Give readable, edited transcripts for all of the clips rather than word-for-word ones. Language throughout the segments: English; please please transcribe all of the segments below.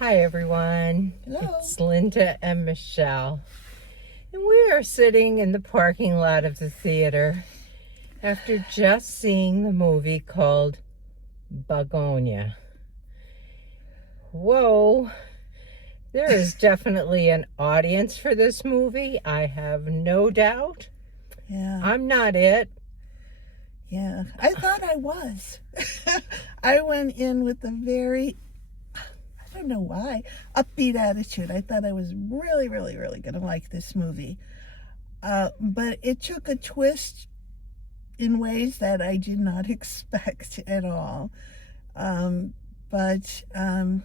Hi everyone, Hello. it's Linda and Michelle, and we are sitting in the parking lot of the theater after just seeing the movie called Bugonia. Whoa, there is definitely an audience for this movie, I have no doubt. Yeah. I'm not it. Yeah. I thought I was. I went in with a very, I don't know why, upbeat attitude. I thought I was really going to like this movie. But it took a twist in ways that I did not expect at all. But I'm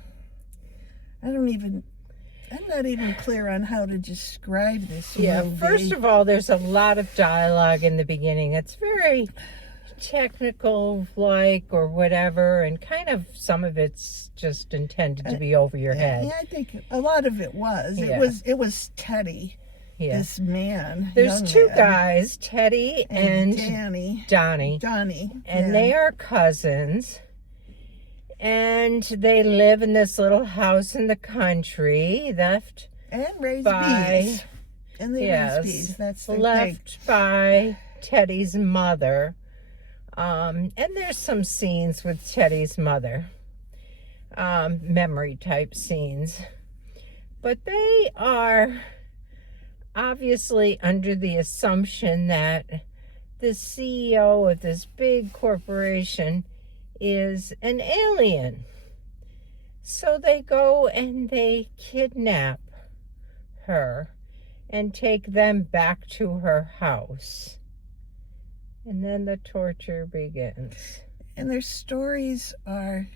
not even clear on how to describe this movie. First of all, there's a lot of dialogue in the beginning. It's very technical or whatever, and kind of some of it's just intended to be over your head. Yeah, I think a lot of it was. Yeah. It was Teddy, this man. There's two guys, Teddy and Donnie. And they are cousins. And they live in this little house in the country, left and raise bees. And they raise bees. That's their left by Teddy's mother. And there's some scenes with Teddy's mother, memory type scenes. But they are obviously under the assumption that the CEO of this big corporation is an alien. So they go and they kidnap her and take them back to her house. And then the torture begins. And their stories are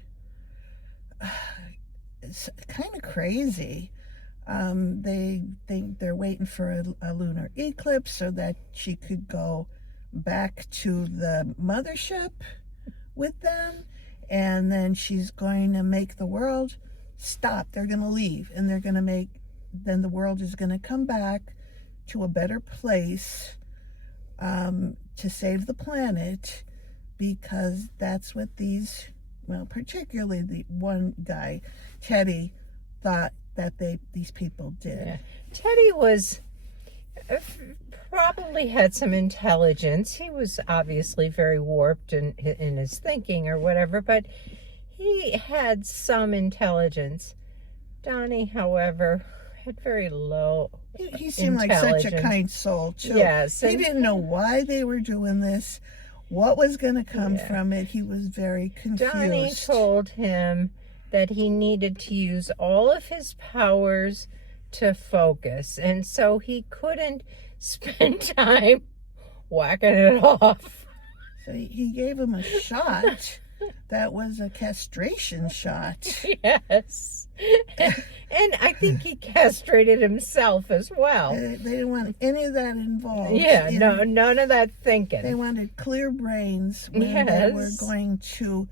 kind of crazy. They think they're waiting for a lunar eclipse so that she could go back to the mothership with them. And then she's going to make the world stop. They're going to leave. And then the world is going to come back to a better place to save the planet, because that's what particularly the one guy, Teddy, thought that these people did. Yeah. Teddy was probably had some intelligence. He was obviously very warped in his thinking or whatever, but he had some intelligence. Donnie, however, had very low He seemed like such a kind soul, too. Yes. He didn't know why they were doing this, what was going to come from it. He was very confused. Donnie told him that he needed to use all of his powers to focus, and so he couldn't spend time whacking it off. So he gave him a shot that was a castration shot. Yes. And I think he castrated himself as well. They didn't want any of that involved. Yeah, none of that thinking. They wanted clear brains when they were going to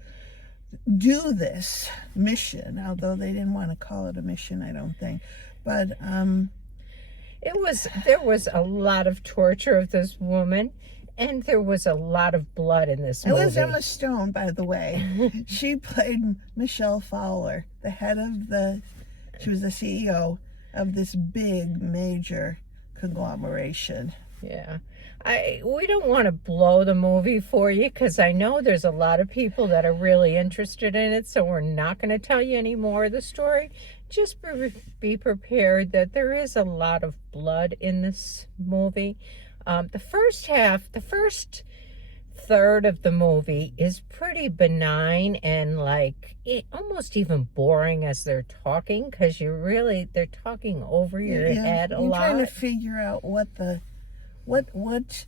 do this mission, although they didn't want to call it a mission, I don't think. But there was a lot of torture of this woman, and there was a lot of blood in this movie. It was Emma Stone, by the way. She played Michelle Fowler, she was the CEO of this big, major conglomeration. Yeah. We don't want to blow the movie for you, because I know there's a lot of people that are really interested in it, so we're not going to tell you any more of the story. Just be prepared that there is a lot of blood in this movie. The first third of the movie is pretty benign and almost even boring as they're talking, because they're talking over your head a lot. You're trying to figure out what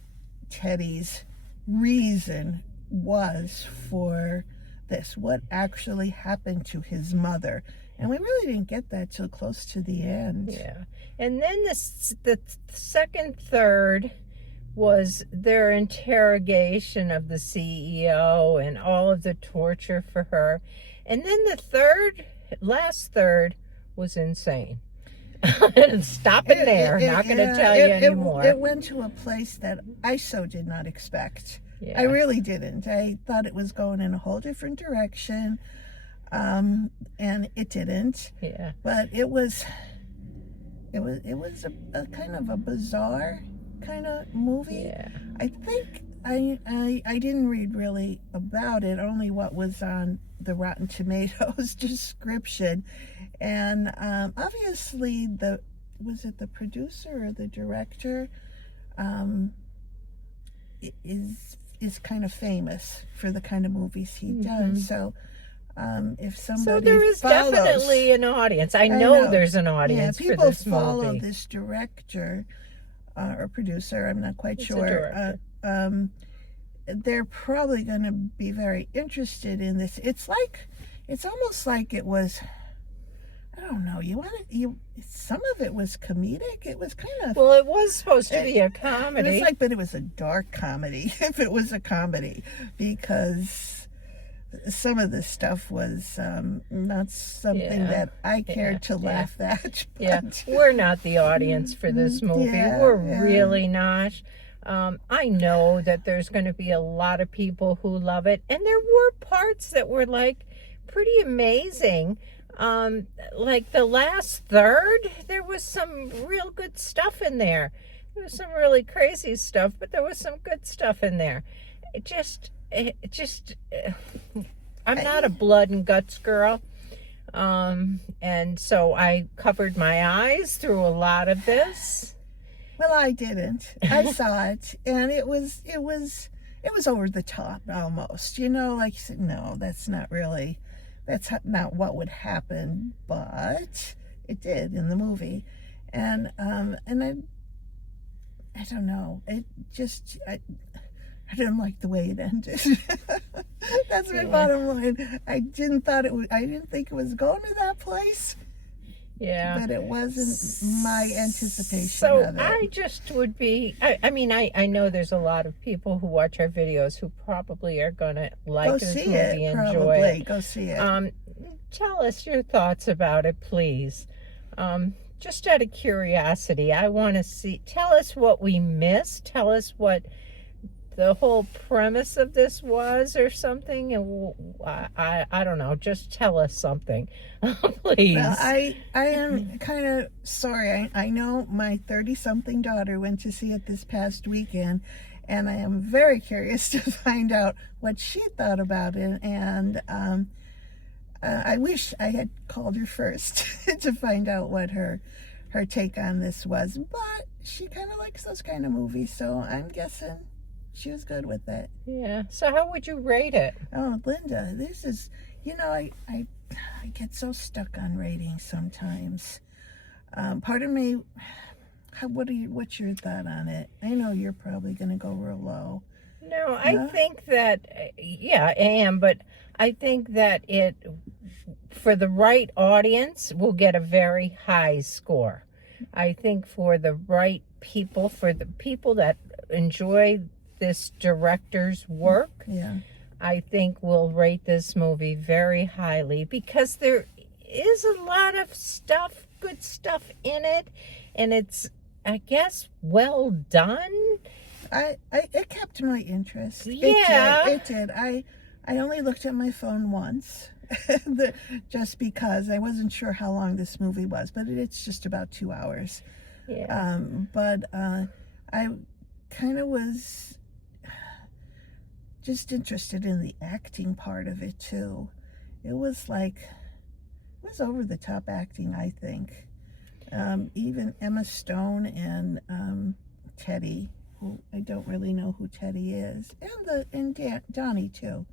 Teddy's reason was for this, what actually happened to his mother. And we really didn't get that till close to the end. Yeah. And then the second third was their interrogation of the CEO and all of the torture for her. And then the last third was insane. Stop it there. Not going to tell you anymore. It went to a place that I so did not expect. Yeah. I really didn't. I thought it was going in a whole different direction. and it didn't. Yeah. But it was a kind of a bizarre kind of movie. Yeah. I think I didn't read really about it, only what was on the Rotten Tomatoes description, and obviously was it the producer or the director is kind of famous for the kind of movies he does. So if somebody there is follows, definitely an audience. I know there's an audience for people this follow movie. this director or producer. I'm not quite It's a sure. director. They're probably going to be very interested in this. It's almost like it was. I don't know. Some of it was comedic. It was kind of. Well, it was supposed to be a comedy. It was but it was a dark comedy. If it was a comedy, because some of the stuff was not something that I cared to laugh at. Yeah, we're not the audience for this movie. We're really not. I know that there's going to be a lot of people who love it, and there were parts that were like pretty amazing. Like the last third, there was some real good stuff in there. There was some really crazy stuff, but there was some good stuff in there. I'm not a blood and guts girl. And so I covered my eyes through a lot of this. Well, I didn't. I saw it, and it was over the top almost. Like you said, no, that's not what would happen, but it did in the movie, and I don't know. It just I didn't like the way it ended. That's my bottom line. I didn't think it was going to that place. Yeah. But it wasn't my anticipation so of it. I just would be, I know there's a lot of people who watch our videos who probably are going to like this movie and enjoy it. Go see it. Tell us your thoughts about it, please. Just out of curiosity, I want to tell us what we missed. Tell us what the whole premise of this was or something, and I don't know, just tell us something. Please. Well, I am kind of sorry. I know my 30-something daughter went to see it this past weekend, and I am very curious to find out what she thought about it, and I wish I had called her first to find out what her take on this was, but she kind of likes those kind of movies, so I'm guessing she was good with it. Yeah. So how would you rate it? Oh, Linda, this is, I get so stuck on ratings sometimes. Part of me, what's your thought on it? I know you're probably going to go real low. No, I think that, I am, but I think that it, for the right audience, will get a very high score. I think for the right people, for the people that enjoy this director's work, I think we'll rate this movie very highly, because there is a lot of good stuff in it, and it's, I guess, well done. It kept my interest. Yeah. It did. I only looked at my phone once, just because I wasn't sure how long this movie was, but it's just about 2 hours. Yeah. But I kind of was just interested in the acting part of it too. It was over the top acting, I think. Even Emma Stone and Teddy, who I don't really know who Teddy is, and Donnie too.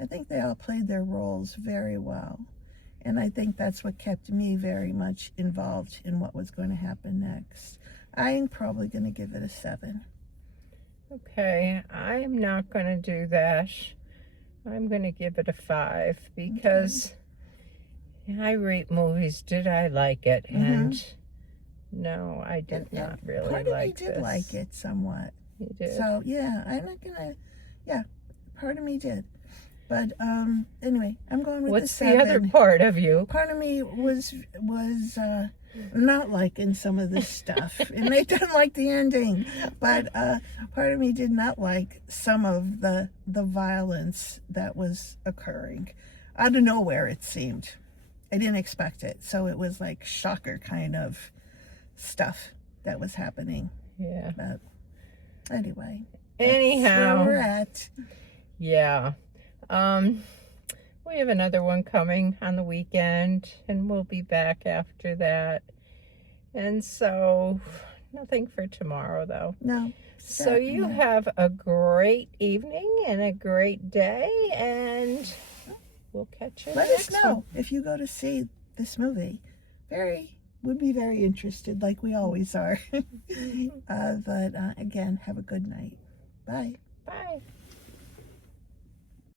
I think they all played their roles very well, and I think that's what kept me very much involved in what was going to happen next. I'm probably going to give it a 7. Okay, I'm not going to do that. I'm going to give it a 5, because I rate movies. Did I like it? And no, I did not really like this. Part of me did like it somewhat. You did? So, yeah, I'm not going to, part of me did. But anyway, I'm going with the 7. What's the other part of you? Part of me was not liking some of this stuff, and I didn't like the ending. But part of me did not like some of the violence that was occurring. out of nowhere, it seemed. I didn't expect it. So it was like shocker kind of stuff that was happening. Yeah. But anyway, Anyhow, that's where we're at. Yeah. We have another one coming on the weekend, and we'll be back after that. And so, nothing for tomorrow, though. No. So you have a great evening and a great day, and we'll catch you Let next us know one. if you go to see this movie. Would be very interested, like we always are. But again, have a good night. Bye. Bye.